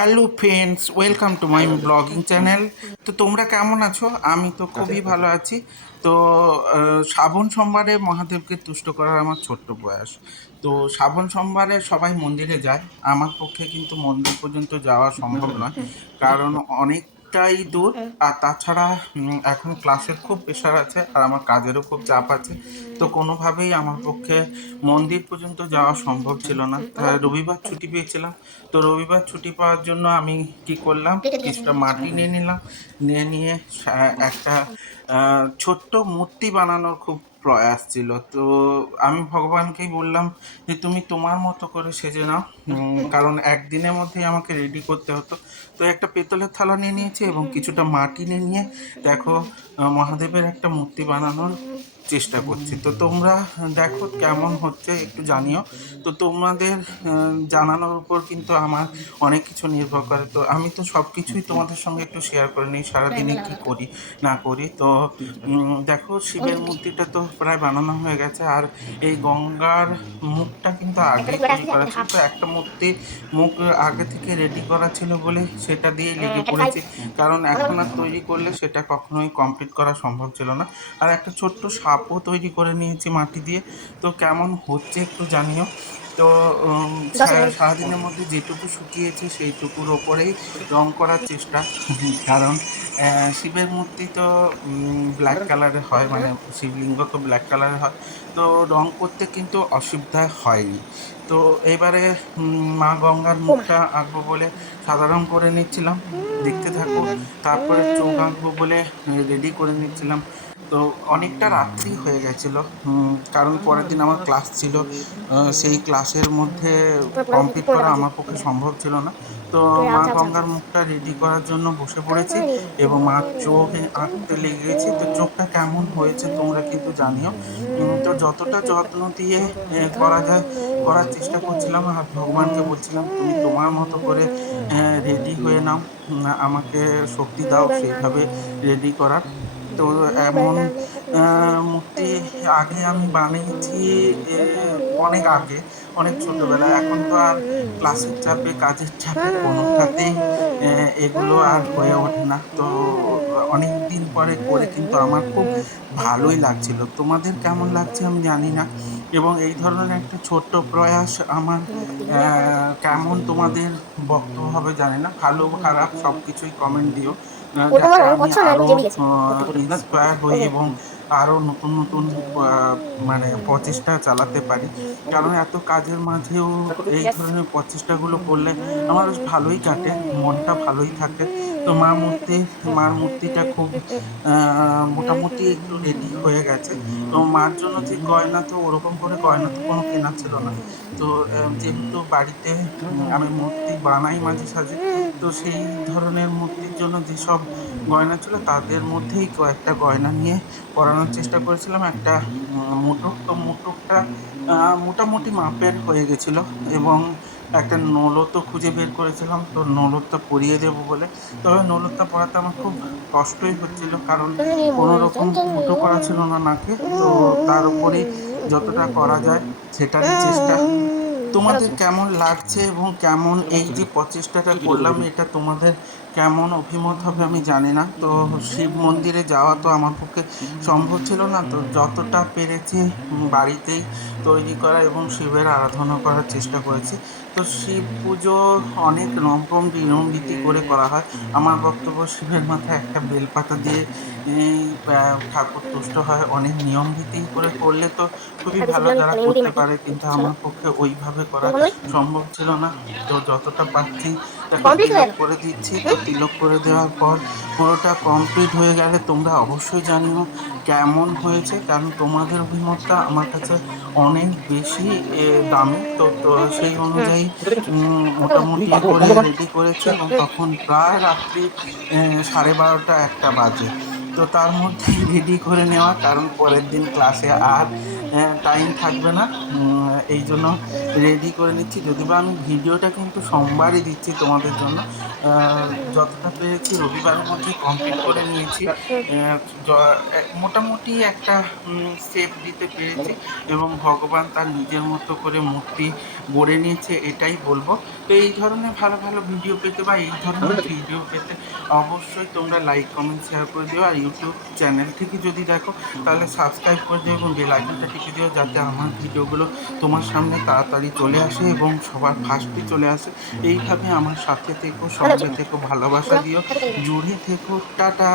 Hello friends welcome to my blogging channel. তো তোমরা কেমন আছো? আমি তো খুবই ভালো আছি। তো শ্রাবণ সোমবারে মহাদেবকে তুষ্ট করার আমার ছোট্ট প্রয়াস। তো শ্রাবণ সোমবারে সবাই মন্দিরে যায়। আমার পক্ষে কিন্তু মন্দির পর্যন্ত যাওয়া সম্ভব নয়। কারণ অনেকটাই দূর। আর তাছাড়া এখন ক্লাসের খুব প্রেশার আছে আর আমার কাজেরও খুব চাপ আছে। তো কোনোভাবেই আমার পক্ষে মন্দির পর্যন্ত যাওয়া সম্ভব ছিল না। তাই রবিবার ছুটি পেয়েছিলাম। তো রবিবার ছুটি পাওয়ার জন্য আমি কি করলাম? কিছুটা মাটি নিয়ে নিলাম। নিয়ে নিয়ে একটা ছোট্ট মূর্তি বানানোর খুব প্রয়াস ছিল। তো আমি ভগবানকেই বললাম যে, তুমি তোমার মতো করে সেজে নাও। কারণ একদিনের মধ্যেই আমাকে রেডি করতে হতো। তো একটা পেতলের থালা নিয়ে নিয়েছি এবং কিছুটা মাটি নিয়ে নিয়ে, দেখো মহাদেবের একটা মূর্তি বানানোর চেষ্টা করছি। তো তোমরা দেখো কেমন হচ্ছে একটু জানিও। তো তোমাদের জানানোর উপর কিন্তু আমার অনেক কিছু নির্ভর করে। তো আমি তো সব কিছুই তোমাদের সঙ্গে একটু শেয়ার করে নিই সারাদিনে কী করি না করি। তো দেখো শিবের মূর্তিটা তো প্রায় বানানো হয়ে গেছে আর এই গঙ্গার মুখটা কিন্তু আগে তৈরি করা ছিল। তো একটা মূর্তি মুখ আগে থেকে রেডি করা ছিল বলে সেটা দিয়ে লেগে পড়েছি। কারণ এখন আর তৈরি করলে সেটা কখনোই কমপ্লিট করা সম্ভব ছিল না। আর একটা ছোট্ট সাপও তৈরি করে নিয়েছি মাটি দিয়ে। তো কেমন হচ্ছে একটু জানিও। তো সারাদিনের মধ্যে যেটুকু শুকিয়েছে সেইটুকুর ওপরেই রং করার চেষ্টা। কারণ শিবের মূর্তি তো ব্ল্যাক কালারের হয় মানে শিবলিঙ্গ তো ব্ল্যাক কালারের হয়। তো রং করতে কিন্তু অসুবিধা হয়নি। তো এবারে মা গঙ্গার মুখটা আঁকবো বলে সাদা রং করে নিচ্ছিলাম দেখতে থাকো। তারপরে চোখ আঁকবো বলে রেডি করে নিচ্ছিলাম। তো অনেকটা রাত্রি হয়ে গেছিল কারণ পরের দিন আমার ক্লাস ছিল। সেই ক্লাসের মধ্যে কমপ্লিট করা আমার পক্ষে সম্ভব ছিল না। তো মা গঙ্গার মুখটা রেডি করার জন্য বসে পড়েছি এবং মার চোখে আঁকতে লেগেছি। তো চোখটা কেমন হয়েছে তোমরা কিন্তু জানিও। তো যতটা যত্ন দিয়ে করা যায় করার চেষ্টা করছিলাম আর ভগবানকে বলছিলাম তুমি তোমার মতো করে রেডি হয়ে নাও। আমাকে শক্তি দাও সেইভাবে রেডি করার। তো এমন মূর্তি আগে আমি বানিয়েছি অনেক আগে। অনেক ছোটবেলায় এখন তো আর ক্লাসের চাপে কাজের চাপে কোনোটাতেই এগুলো আর হয়ে ওঠে না। তো অনেক দিন পরে করে কিন্তু আমার খুব ভালোই লাগছিল। তোমাদের কেমন লাগছে আমি জানি না। এবং এই ধরনের একটা ছোট্ট প্রয়াস আমার কেমন তোমাদের বক্তব্য হবে জানি না। ভালো খারাপ সব কিছুই কমেন্ট দিও আহ, যাতে আমি পছন্দ, আরও ইন্সপায়ার হই এবং আরও নতুন নতুন মানে প্রচেষ্টা চালাতে পারি। কারণ এত কাজের মাঝেও এই ধরনের প্রচেষ্টাগুলো করলে আমার ভালোই কাটে, মনটা ভালোই থাকে। তো মা মূর্তি, মার মূর্তিটা খুব মোটামুটি একটু রেডি হয়ে গেছে। তো মার জন্য যে গয়না, তো ওরকম করে গয়না তো কোনো কেনা ছিল না। তো যেহেতু বাড়িতে আমি মূর্তি বানাই মাঝে সাঝে, তো সেই ধরনের মূর্তির জন্য যেসব গয়না ছিল, তাদের মধ্যেই কয়েকটা গয়না নিয়ে পরানোর চেষ্টা করেছিলাম। একটা মুটুক, তো মুটুকটা মোটামুটি মাপের হয়ে গেছিল এবং একটা নলতো খুঁজে বের করেছিলাম, তো নলতটা পরিয়ে দেবো বলে। তবে নলতটা পরাতে আমার খুব কষ্টই হচ্ছিল, কারণ কোনো রকম ফুটো করা ছিল না নাকে, তো তার উপরেই যতটা করা যায় সেটারই চেষ্টা। তোমাদের কেমন লাগছে এবং কেমন এই যে প্রচেষ্টাটা করলাম, এটা তোমাদের কেমন অভিমত হবে আমি জানি না। তো শিব মন্দিরে যাওয়া তো আমার পক্ষে সম্ভব ছিল না, তো যতটা পেরেছি বাড়িতেই তৈরি করা এবং শিবের আরাধনা করার চেষ্টা করেছি। তো শিব পুজো অনেক রকম রীতি করে করা হয়। আমার বক্তব্য শিবের মাথায় একটা বেলপাতা দিয়ে ঠাকুর তুষ্ট হয়। অনেক নিয়ম ভীতি করে করলে তো খুবই ভালো যারা করতে পারে কিন্তু আমার পক্ষে ওইভাবে করা সম্ভব ছিল না। তো যতটা তিলক করে দিচ্ছি। তো তিলক করে দেওয়ার পর পুরোটা কমপ্লিট হয়ে গেলে তোমরা অবশ্যই জানিও কেমন হয়েছে কারণ তোমাদের অভিমতটা আমার কাছে অনেক বেশি দামি। তো তো সেই অনুযায়ী মোটামুটি করে রেডি করেছি এবং তখন প্রায় রাত্রি সাড়ে বারোটা একটা বাজে। তো তার মধ্যে রেডি করে নেওয়া কারণ পরের দিন ক্লাসে আর টাইম থাকবে না। এই জন্য রেডি করে নিচ্ছি। যদি বা আমি ভিডিওটা কিন্তু সোমবারই দিচ্ছি তোমাদের জন্য। যতটা পেরেছি রবিবারের মধ্যে কমপ্লিট করে নিয়েছি। মোটামুটি একটা সেপ দিতে পেরেছি এবং ভগবান তার নিজের মতো করে মূর্তি গড়ে নিয়েছে, এটাই বলব। তো এই ধরনের ভালো ভালো ভিডিও পেতে বা এই ধরনের ভিডিও পেতে অবশ্যই তোমরা লাইক কমেন্ট শেয়ার করে দিও। আর ইউটিউব চ্যানেল থেকে যদি দেখো, তাহলে সাবস্ক্রাইব করে দিও এবং বেল আইকনটা টিপে দিও যাতে আমার ভিডিওগুলো তোমার সামনে তাড়াতাড়ি চলে আসে এবং সবার ফার্স্টে চলে আসে। এইভাবে আমার সাথে থেকো সঙ্গে থেকো ভালোবাসা দিও। জুড়ে থেকো। টাটা।